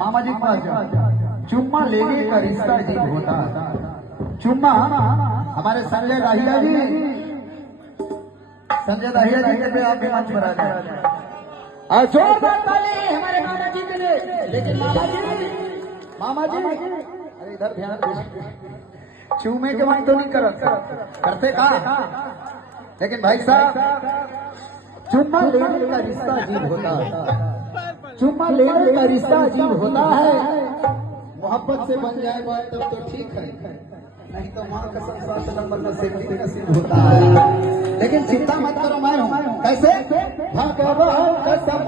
मामा जी के पास जाओ। चुम्मा लेने का रिश्ता अजीब होता है। चुम्मा हमारे संजय दाहिया जी, संजय दाहिया जी के पे आप भी मंच पर आ जाए। जोरदार ताली हमारे मामा जी के लिए। लेकिन मामा जी अरे इधर ध्यान दीजिए। चूमे के मन तो नहीं करते कहा, लेकिन भाई साहब चुम्मा लेने का रिश्ता अजीब होता है। चुम्मा लेने का रिश्ता अजीब होता है। मोहब्बत से बन जाए बात तब तो ठीक है, नहीं तो माँ का संसार नंबर नसीब नसीब होता है। लेकिन चिंता मत करो, मैं हूँ। कैसे भगवान कसम